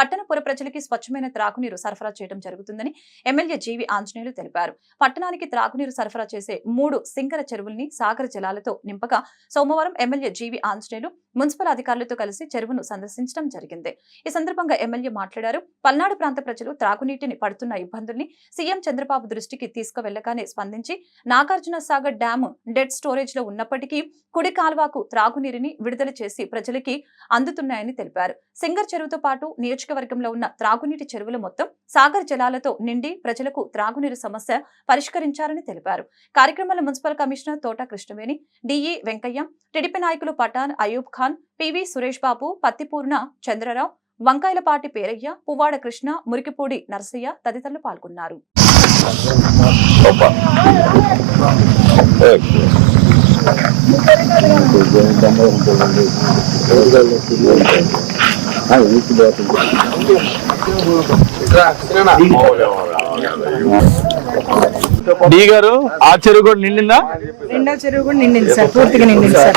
పట్టణ పుర ప్రజలకి స్వచ్ఛమైన త్రాగునీరు సరఫరా చేయడం జరుగుతుందని ఎమ్మెల్యే జీవి ఆంజనేయులు తెలిపారు. పట్టణానికి త్రాగునీరు సరఫరా చేసే మూడు సింగర చెరువుల్ని సాగర జలాలతో నింపగా సోమవారం ఎమ్మెల్యే జీవి ఆంజనేయులు మున్సిపల్ అధికారులతో కలిసి చెరువును సందర్శించడం జరిగింది. ఈ సందర్భంగా ఎమ్మెల్యే మాట్లాడారు. పల్నాడు ప్రాంత ప్రజలు త్రాగునీటిని పడుతున్న ఇబ్బందుల్ని సీఎం చంద్రబాబు దృష్టికి తీసుకువెళ్ళగానే స్పందించి నాగార్జున సాగర్ డ్యామ్ డెడ్ స్టోరేజ్లో ఉన్నప్పటికీ కుడి కాల్వాకు త్రాగునీరుని విడుదల చేసి ప్రజలకి అందుతున్నాయని తెలిపారు. సింగర్ చెరువుతో పాటు నియోజక నియోజకవర్గంలో ఉన్న త్రాగునీటి చెరువులు మొత్తం సాగర్ జలాలతో నిండి ప్రజలకు త్రాగునీరు సమస్య పరిష్కరించారని తెలిపారు. కార్యక్రమంలో మున్సిపల్ కమిషనర్ తోట కృష్ణవేణి డిఈ వెంకయ్య టీడీపీ నాయకులు పఠాన్ అయూబ్ ఖాన్ పివి సురేష్ బాబు పత్తిపూర్ణ చంద్రరావు వంకాయలపాటి పేరయ్య పువ్వాడ కృష్ణ మురికిపూడి నరసయ్య తదితరులు పాల్గొన్నారు. Olha, olha, olha. డి గారు ఆ చెరువు కూడా నిండిందా? రెండో చెరువు కూడా నిండింది సార్ పూర్తిగా నిండింది సార్.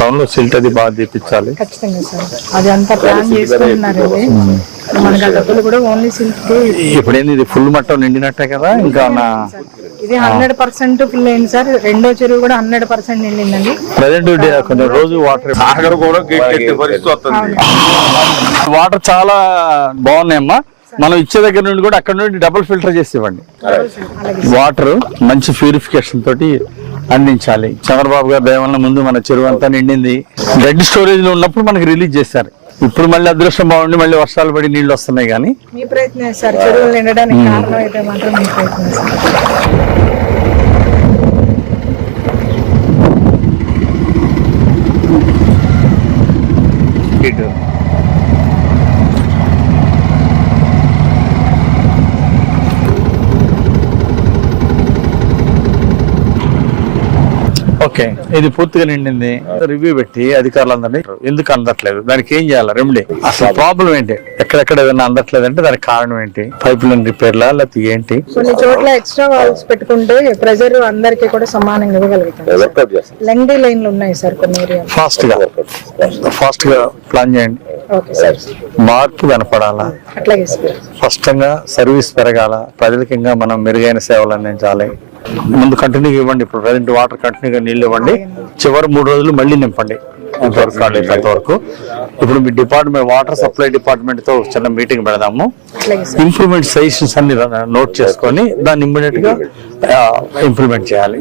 టౌన్లో సిల్ట్ అది బాగా తీపించాలి ఖచ్చితంగా సార్. అది అంతా ప్లాన్ చేసుకుంటున్నారు ఇది. మనకి ఆ డబ్బులు కూడా ఓన్లీ సిల్క్ ఇప్పుడు ఏంది ఇది ఫుల్ మట్టం నిండినట్టే కదా ఇంకా నా ఇది హండ్రెడ్ పర్సెంట్ ఫిల్ అయింది సార్. రెండో చెరువు కూడా హండ్రెడ్ పర్సెంట్ నిండిందండి. ప్రజెంట్ కొంచెం రోజు వాటర్ సాగర్ కూడా గేట్ ఎత్తే పరిస్థితి వస్తుంది. వాటర్ చాలా బాగున్నాయమ్మా. మనం ఇచ్చే దగ్గర నుండి కూడా అక్కడ నుండి డబుల్ ఫిల్టర్ చేసి ఇవ్వండి. వాటర్ మంచి ప్యూరిఫికేషన్ తోటి అందించాలి. చంద్రబాబు గారి దయ వల్ల ముందు మన చెరువు అంతా నిండింది. డెడ్ స్టోరేజ్లో ఉన్నప్పుడు మనకి రిలీజ్ చేశారు. ఇప్పుడు మళ్ళీ అదృష్టం బాగుండి మళ్ళీ వర్షాలు పడి నీళ్ళు వస్తున్నాయి కానీ. మీ ప్రయత్నం సార్ చెరువులు నిండడానికి కారణం అయితే మాత్రం మీ ప్రయత్నం సార్ ఓకే. ఇది పూర్తిగా నిండింది. రివ్యూ పెట్టి అధికారులందరినీ ఎందుకు అందట్లేదు? దానికి ఏం చేయాలి? రెమెడీ అసలు ప్రాబ్లం ఏంటి? ఎక్కడెక్కడ ఏదైనా అందట్లేదు అంటే దానికి కారణం ఏంటి? పైప్ లైన్ రిపేర్లా లేకపోతే ఏంటి? కొన్ని చోట్ల ఎక్స్ట్రా వాల్స్ పెట్టుకుంటే ప్రెజర్ అందరికీ కూడా సమానంగా ఇవ్వగలుగుతాం. లైన్లు ఉన్నాయి సార్ కొన్ని ఏరియా ఫాస్ట్గా. ఫాస్ట్గా ప్లాన్ చేయండి. మార్పు కనపడాలా? అట్లాగే సార్ స్పష్టంగా సర్వీస్ పెరగాల? ప్రజలకి ఇంకా మనం మెరుగైన సేవలు అందించాలి. ముందు కంటిన్యూగా ఇవ్వండి ఇప్పుడు ప్రజెంట్ వాటర్ కంటిన్యూగా నీళ్ళు ఇవ్వండి. చివరి మూడు రోజులు మళ్ళీ నింపండి. ఎంతవరకు కాలేదు అంతవరకు ఇప్పుడు మీ డిపార్ట్మెంట్ వాటర్ సప్లై డిపార్ట్మెంట్తో చిన్న మీటింగ్ పెడదాము. ఇంప్రూవ్మెంట్ సజెషన్స్ అన్ని నోట్ చేసుకొని దాన్ని ఇమ్మీడియట్గా ఇంప్లిమెంట్ చేయాలి.